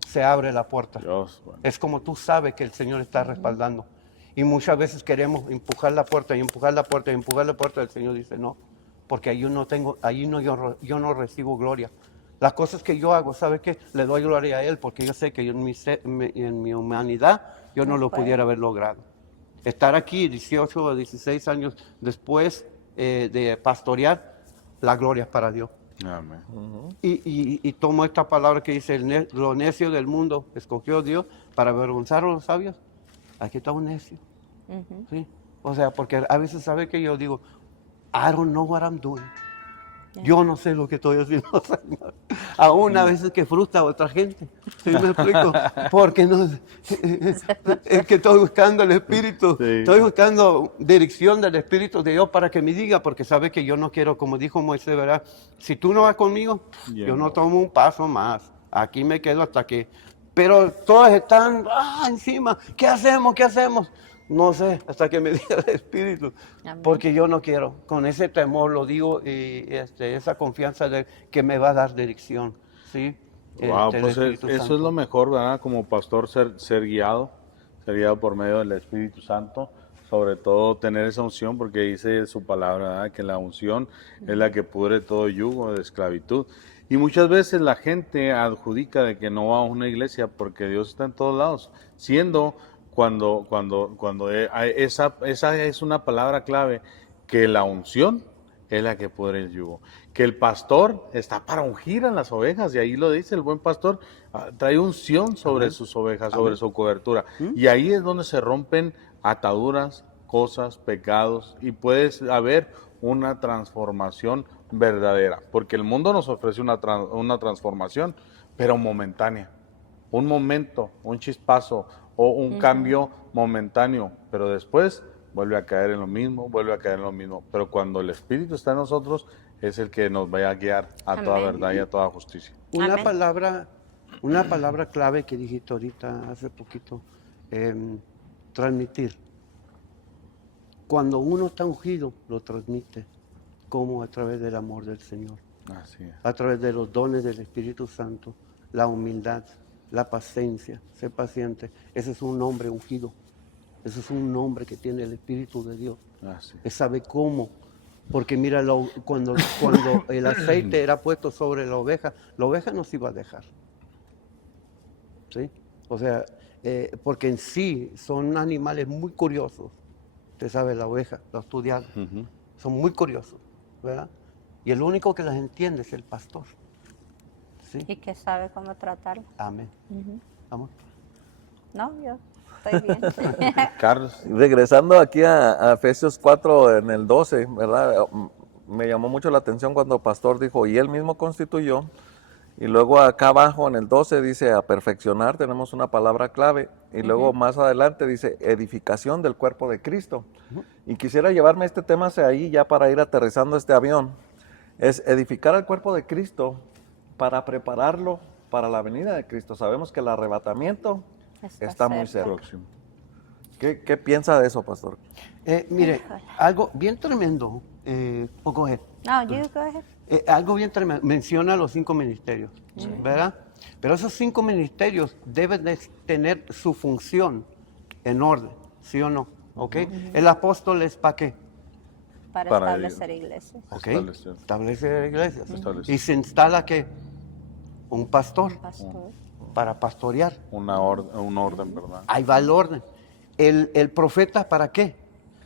Se abre la puerta. Dios, bueno. Es como tú sabes que el Señor está respaldando. Y muchas veces queremos empujar la puerta y empujar la puerta y empujar la puerta. El Señor dice no, porque yo no recibo gloria. Las cosas que yo hago, ¿sabes qué? Le doy gloria a Él porque yo sé que en mi humanidad yo no lo pudiera haber logrado. Estar aquí 18 o 16 años después de pastorear, la gloria es para Dios. Amén. Y tomo esta palabra que dice, lo necio del mundo escogió Dios para avergonzar a los sabios. Aquí está un necio. ¿Sí? O sea, porque a veces, ¿sabe que yo digo? I don't know what I'm doing. Yo no sé lo que estoy haciendo, Señor. Aún a veces que frustra a otra gente. ¿Sí me explico? Porque no, es que estoy buscando el Espíritu. Sí. Estoy buscando dirección del Espíritu de Dios para que me diga, porque sabe que yo no quiero, como dijo Moisés, ¿verdad? Si tú no vas conmigo, yo no tomo un paso más. Aquí me quedo hasta que... Pero todos están encima. ¿Qué hacemos? ¿Qué hacemos? No sé, hasta que me diga el Espíritu, Amén. porque yo no quiero, con ese temor lo digo y esa confianza de que me va a dar dirección, ¿sí? Wow, El pues Espíritu eso Santo. es lo mejor, ¿verdad? Como pastor ser guiado por medio del Espíritu Santo, sobre todo tener esa unción, porque dice su palabra, ¿verdad? Que la unción es la que pudre todo yugo de esclavitud. Y muchas veces la gente adjudica de que no va a una iglesia porque Dios está en todos lados, siendo cuando esa es una palabra clave, que la unción es la que pudre el yugo. que el pastor está para ungir a las ovejas, y ahí lo dice el buen pastor, trae unción sobre sus ovejas, sobre su cobertura. Y ahí es donde se rompen ataduras, cosas, pecados, y puede haber una transformación verdadera, porque el mundo nos ofrece una transformación, pero momentánea. Un momento, un chispazo o un cambio momentáneo, pero después vuelve a caer en lo mismo, vuelve a caer en lo mismo. Pero cuando el Espíritu está en nosotros, es el que nos va a guiar a toda Amén. verdad y a toda justicia. Una Amén. palabra clave que dijiste ahorita hace poquito, transmitir. Cuando uno está ungido, lo transmite, como a través del amor del Señor, Así es. a través de los dones del Espíritu Santo, la humildad, la paciencia, ser paciente. Ese es un hombre ungido. Ese es un hombre que tiene el Espíritu de Dios. Así es. Él sabe cómo. Porque mira, cuando el aceite era puesto sobre la oveja no se iba a dejar. ¿Sí? O sea, porque en sí son animales muy curiosos. Usted sabe, la oveja, lo estudiaron. Ujú. Son muy curiosos, ¿verdad? Y el único que las entiende es el pastor. ¿Sí? Y que sabe cómo tratarlo. Amén. Amor. No, yo estoy bien. Carlos. Regresando aquí a Efesios 4 en el 12, ¿verdad? Me llamó mucho la atención cuando el pastor dijo, y él mismo constituyó, y luego acá abajo en el 12 dice, a perfeccionar, tenemos una palabra clave, y luego más adelante dice, edificación del cuerpo de Cristo. Y quisiera llevarme este tema hacia ahí ya para ir aterrizando este avión, es edificar al cuerpo de Cristo para prepararlo para la venida de Cristo. Sabemos que el arrebatamiento está muy cerca. Próximo. ¿Qué piensa de eso, pastor? Mire, Híjole. algo bien tremendo, go ahead. No, you go ahead. Algo bien tremendo, menciona los 5 ministerios, ¿verdad? Pero esos 5 ministerios deben de tener su función en orden, ¿sí o no? ¿Ok? El apóstol es ¿para qué? Para Para establecer iglesias. ¿Ok? Establecer. Establece iglesias. Establecer. Y se instala ¿qué? Un pastor Pastor. para pastorear. Un orden, ¿verdad? Ahí va el orden. El profeta, ¿para qué?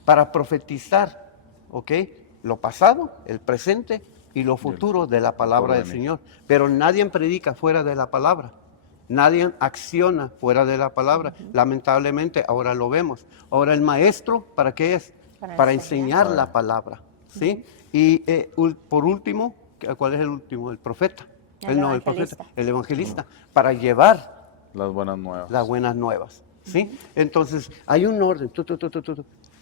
Para profetizar, ¿ok? Lo pasado, el presente y lo futuro de la palabra del porvenir. Señor. Pero nadie predica fuera de la palabra. Nadie acciona fuera de la palabra. Lamentablemente, ahora lo vemos. Ahora el maestro, ¿para qué es? Para enseñar la palabra, ¿sí? Y por último, ¿cuál es el último? El profeta. El No, el evangelista. profeta, el evangelista, para llevar Las buenas nuevas. las buenas nuevas, ¿sí? Entonces, hay un orden.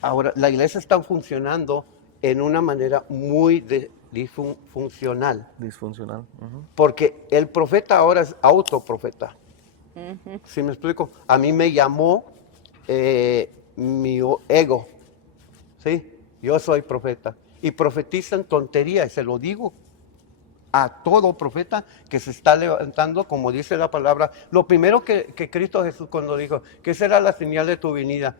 Ahora, la iglesia está funcionando en una manera muy disfuncional, Disfuncional. Ujú. porque el profeta ahora es autoprofeta. ¿Sí me explico? A mí me llamó mi ego, ¿sí? Yo soy profeta. Y profetizan tonterías, se lo digo a todo profeta que se está levantando, como dice la palabra. Lo primero que Cristo Jesús cuando dijo, ¿qué será la señal de tu venida?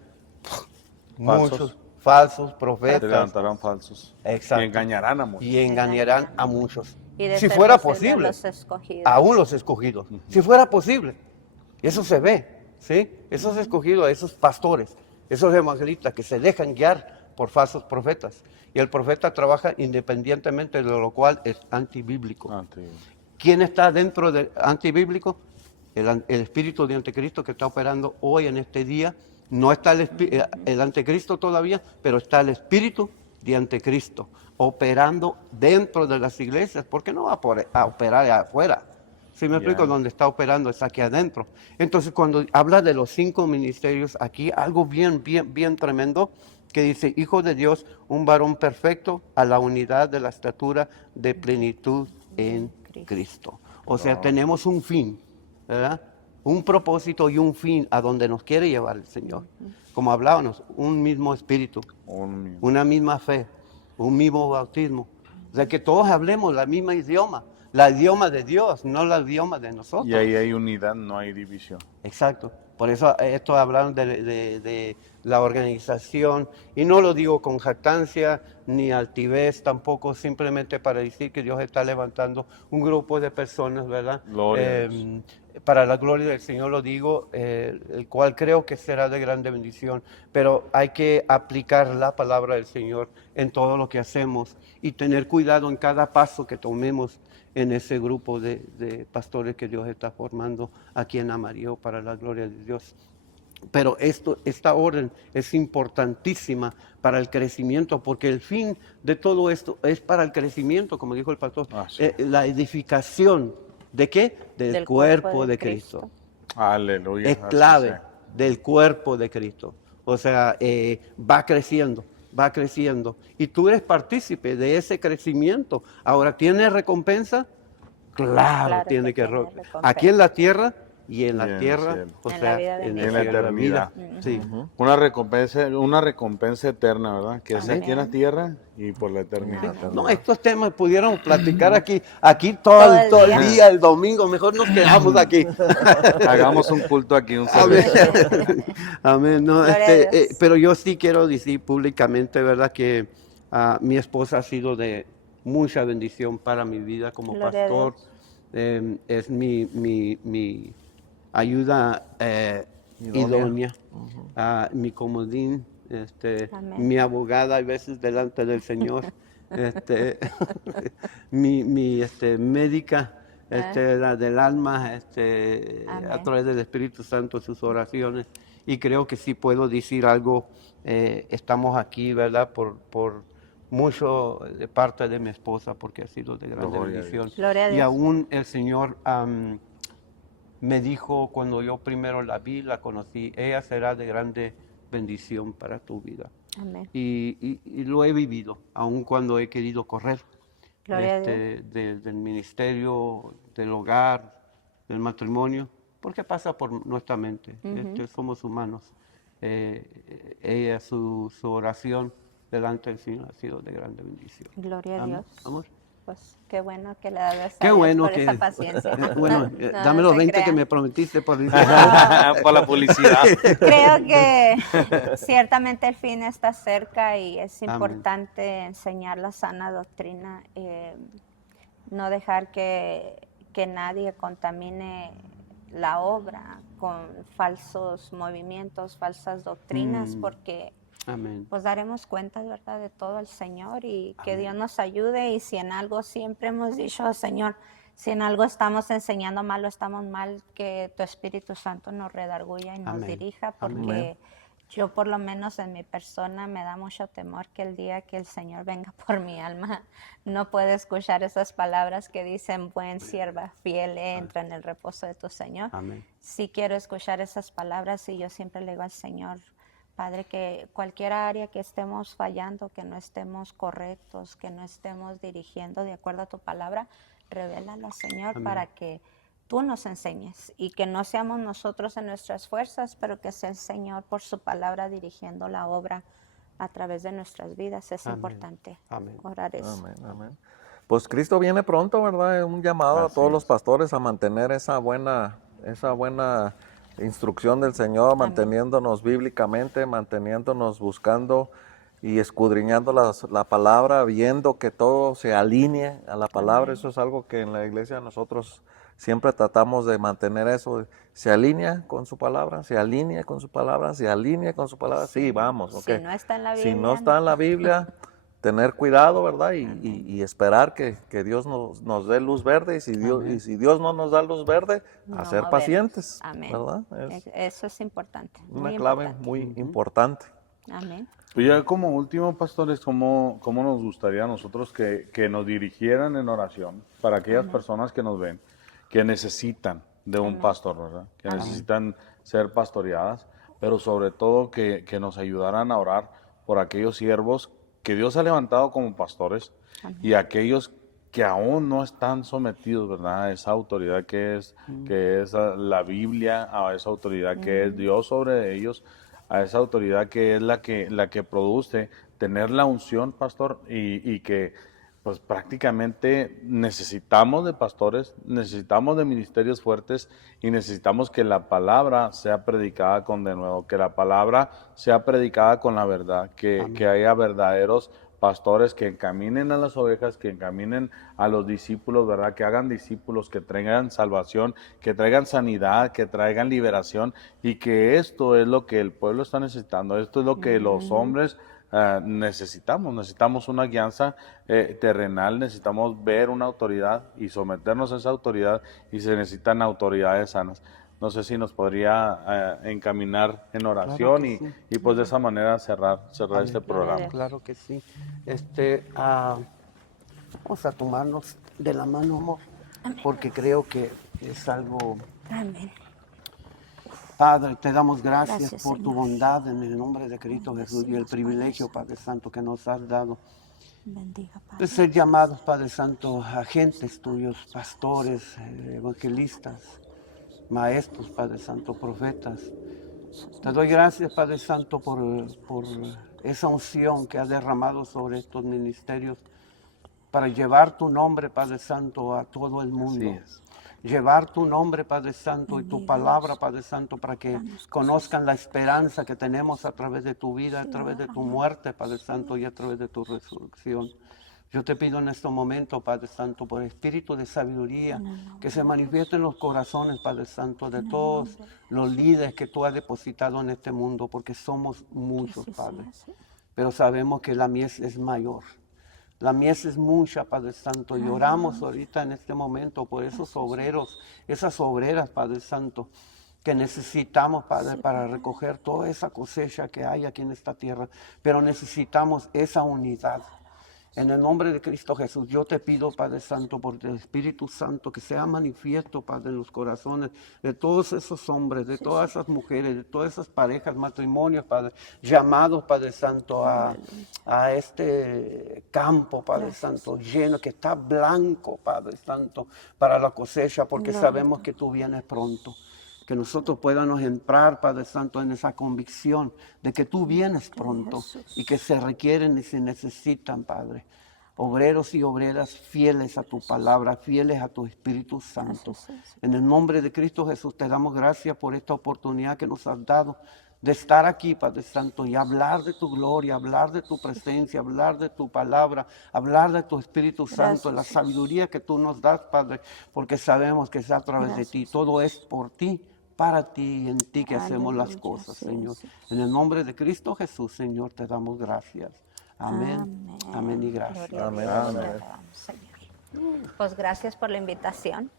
Muchos falsos Se profetas. levantarán falsos. Exacto. Y engañarán a muchos. Y engañarán a muchos. Y de Si ser fuera posible, posible, los escogidos. aún los escogidos. Si fuera posible. Eso se ve, ¿sí? Esos escogidos, esos pastores, esos evangelistas que se dejan guiar por falsos profetas. Y el profeta trabaja independientemente de lo cual es antibíblico. ¿Quién está dentro del antibíblico? El espíritu de anticristo que está operando hoy en este día. No está el anticristo todavía, pero está el espíritu de anticristo operando dentro de las iglesias. ¿Por qué no va a operar afuera? Si me explico, donde está operando es aquí adentro. Entonces, cuando habla de los 5 ministerios, aquí algo bien tremendo, que dice, Hijo de Dios, un varón perfecto a la unidad de la estatura de plenitud en Cristo. O sea, tenemos un fin, ¿verdad? Un propósito y un fin a donde nos quiere llevar el Señor. Como hablábamos, un mismo espíritu, una misma fe, un mismo bautismo. O sea, que todos hablemos la misma idioma. La idioma de Dios, no la idioma de nosotros. Y ahí hay unidad, no hay división. Exacto. Por eso esto hablaron de la organización, y no lo digo con jactancia ni altivez tampoco, simplemente para decir que Dios está levantando un grupo de personas, ¿verdad? Gloria a Dios. Para la gloria del Señor lo digo, el cual creo que será de grande bendición, pero hay que aplicar la palabra del Señor en todo lo que hacemos y tener cuidado en cada paso que tomemos en ese grupo de pastores que Dios está formando aquí en Amarillo para la gloria de Dios. Pero esta orden es importantísima para el crecimiento, porque el fin de todo esto es para el crecimiento, como dijo el pastor, Así es. la edificación, ¿de qué? Del cuerpo de Cristo. Aleluya. Es así clave sea. del cuerpo de Cristo. O sea, va creciendo, va creciendo. Y tú eres partícipe de ese crecimiento. Ahora, ¿tiene recompensa? Claro, Claro tiene que que tiene recompensa. recompensa. Aquí en la tierra y en Y la en el tierra, cielo. o En sea, la vida de en mi el En la cielo de la vida. eternidad. Sí. Una recompensa eterna, ¿verdad? Que es Amén. aquí en la tierra y por la eternidad. Amén. No, estos temas pudiéramos platicar aquí todo Todo el el día. día, el domingo, mejor nos quedamos aquí. Hagamos un culto aquí, un Amén. servicio. Amén. No, Gloria a Dios. pero yo sí quiero decir públicamente, ¿verdad? Que mi esposa ha sido de mucha bendición para mi vida como Gloria a pastor. Es mi ayuda idónea, mi comodín, Amén. mi abogada a veces delante del Señor, mi médica. La del alma, a Amén. través del Espíritu Santo, sus oraciones. Y creo que sí puedo decir algo, estamos aquí, ¿verdad? Por mucho de parte de mi esposa, porque ha sido de grande Gloria a bendición. Gloria a Y Dios. aún el Señor me dijo cuando yo primero la vi, la conocí, ella será de grande bendición para tu vida. Amén. Y lo he vivido, aun cuando he querido correr Gloria a Dios. del ministerio, del hogar, del matrimonio, porque pasa por nuestra mente. Somos humanos. Ella, su oración delante del Señor ha sido de grande bendición. Gloria a Amén. Dios. Amor. Pues qué bueno que le das Qué a Dios bueno por que. esa paciencia. Bueno, No, dame no los se 20 que crean. me prometiste por el Por la publicidad. Creo que ciertamente el fin está cerca y es Amén. importante enseñar la sana doctrina, no dejar que nadie contamine la obra con falsos movimientos, falsas doctrinas, porque Amén. pues daremos cuenta, ¿verdad?, de todo el Señor y que Dios nos ayude. Y si en algo siempre hemos dicho, Señor, si en algo estamos enseñando mal o estamos mal, que tu Espíritu Santo nos redarguya y nos Amén. dirija, porque Amén. yo por lo menos en mi persona me da mucho temor que el día que el Señor venga por mi alma no pueda escuchar esas palabras que dicen, buen sierva, fiel, entra en el reposo de tu Señor. Amén. Sí quiero escuchar esas palabras y yo siempre le digo al Señor, Padre, que cualquier área que estemos fallando, que no estemos correctos, que no estemos dirigiendo de acuerdo a tu palabra, revélalo, Señor, Amén. para que tú nos enseñes y que no seamos nosotros en nuestras fuerzas, pero que sea el Señor por su palabra dirigiendo la obra a través de nuestras vidas. Es Amén. importante Amén. orar eso. Amén, amén. Pues Cristo viene pronto, ¿verdad? Es un llamado Así a todos es. los pastores a mantener esa buena instrucción del Señor, manteniéndonos bíblicamente, manteniéndonos buscando y escudriñando la palabra, viendo que todo se alinee a la palabra. Amén. Eso es algo que en la iglesia nosotros siempre tratamos de mantener eso. Se alinea con su palabra, se alinea con su palabra, se alinea con su palabra. Sí, vamos. Si ok. no está en la Si Biblia, no está en la Biblia, tener cuidado, ¿verdad? Y esperar que Dios nos dé luz verde. Amén. Y si Dios no nos da luz verde, no a ser movernos. pacientes, Amén. ¿verdad? Es Eso es importante. una muy clave importante. muy importante. Amén. Pues ya como último, pastores, ¿cómo nos gustaría a nosotros que nos dirigieran en oración para aquellas personas que nos ven, que necesitan de un pastor, ¿verdad? Que necesitan ser pastoreadas, pero sobre todo que nos ayudaran a orar por aquellos siervos que Dios ha levantado como pastores y aquellos que aún no están sometidos, ¿verdad? A esa autoridad que es la Biblia, a esa autoridad que es Dios sobre ellos, a esa autoridad que es la que produce tener la unción, pastor, y que pues prácticamente necesitamos de pastores, necesitamos de ministerios fuertes y necesitamos que la palabra sea predicada con denuedo, que la palabra sea predicada con la verdad, que haya verdaderos pastores que encaminen a las ovejas, que encaminen a los discípulos, ¿verdad? Que hagan discípulos, que traigan salvación, que traigan sanidad, que traigan liberación, y que esto es lo que el pueblo está necesitando, esto es lo que los hombres necesitamos una guianza terrenal, necesitamos ver una autoridad y someternos a esa autoridad, y se necesitan autoridades sanas. No sé si nos podría encaminar en oración, Claro que sí. y pues de esa manera cerrar Amén. este programa. Claro que sí. Vamos a tomarnos de la mano, amor, porque creo que es algo... Amén. Padre, te damos gracias, Gracias, por tu Señor. bondad en el nombre de Cristo Jesús y el privilegio, Padre Santo, que nos has dado Bendiga, de Padre. ser llamados, Padre Santo, agentes tuyos, pastores, evangelistas, maestros, Padre Santo, profetas. Te doy gracias, Padre Santo, por esa unción que has derramado sobre estos ministerios para llevar tu nombre, Padre Santo, a todo el mundo. Así es. Llevar tu nombre, Padre Santo, y tu Bendiga palabra, Dios. Padre Santo, para que Danos conozcan la esperanza que tenemos a través de tu vida, a través de tu muerte, Padre Santo, y a través de tu resurrección. Yo te pido en este momento, Padre Santo, por espíritu de sabiduría, que se manifieste en los corazones, Padre Santo, de todos los líderes que tú has depositado en este mundo, porque somos muchos, Que sí Padre. sea así. Pero sabemos que la mies es mayor. La mies es mucha, Padre Santo, y oramos ahorita en este momento por esos obreros, esas obreras, Padre Santo, que necesitamos, Padre, para recoger toda esa cosecha que hay aquí en esta tierra. Pero necesitamos esa unidad. En el nombre de Cristo Jesús, yo te pido, Padre Santo, por el Espíritu Santo, que sea manifiesto, Padre, en los corazones de todos esos hombres, de todas esas mujeres, de todas esas parejas, matrimonios, Padre, llamados, Padre Santo, a este campo, Padre Santo, lleno, que está blanco, Padre Santo, para la cosecha, porque sabemos que tú vienes pronto. Que nosotros podamos entrar, Padre Santo, en esa convicción de que tú vienes pronto y que se requieren y se necesitan, Padre, obreros y obreras fieles a tu palabra, fieles a tu Espíritu Santo. En el nombre de Cristo Jesús te damos gracias por esta oportunidad que nos has dado de estar aquí, Padre Santo, y hablar de tu gloria, hablar de tu presencia, hablar de tu palabra, hablar de tu Espíritu Santo, la sabiduría que tú nos das, Padre, porque sabemos que es a través de ti, todo es por ti, para ti y en ti que hacemos las cosas, Señor. En el nombre de Cristo Jesús, Señor, te damos gracias. Amén. Amén y gracias. Gloria a Amén, Dios, amén. te alabamos, Señor. Pues gracias por la invitación.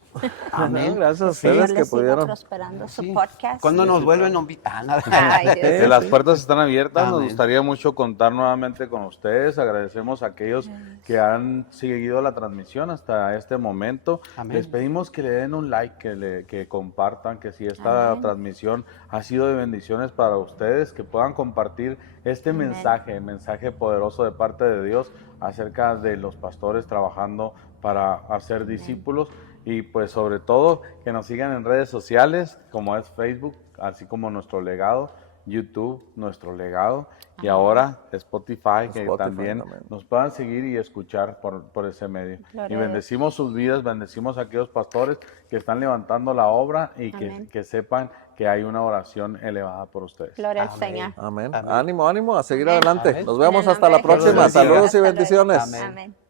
Amén. Gracias a Dios ustedes que les siga pudieron. prosperando su Sí. podcast. Cuando nos vuelven a invitar. Ay, Dios. Que las puertas están abiertas, nos Amén. gustaría mucho contar nuevamente con ustedes. Agradecemos a aquellos que han seguido la transmisión hasta este momento. Amén. Les pedimos que le den un like, que compartan, que si esta transmisión ha sido de bendiciones para ustedes, que puedan compartir este mensaje poderoso de parte de Dios acerca de los pastores trabajando para hacer discípulos. Y pues sobre todo que nos sigan en redes sociales como es Facebook, así como nuestro legado, YouTube, nuestro legado, y ahora Spotify, que también nos puedan seguir y escuchar por ese medio. Gloria Y a bendecimos sus vidas, bendecimos a aquellos pastores que están levantando la obra y que sepan que hay una oración elevada por ustedes. Gloria al Señor. Amén. Amén. Ánimo, ánimo, a seguir Amén. adelante. Amén. Nos vemos En el hasta la nombre de próxima. Jesús. Saludos y Hasta luego. bendiciones. Amén. Amén.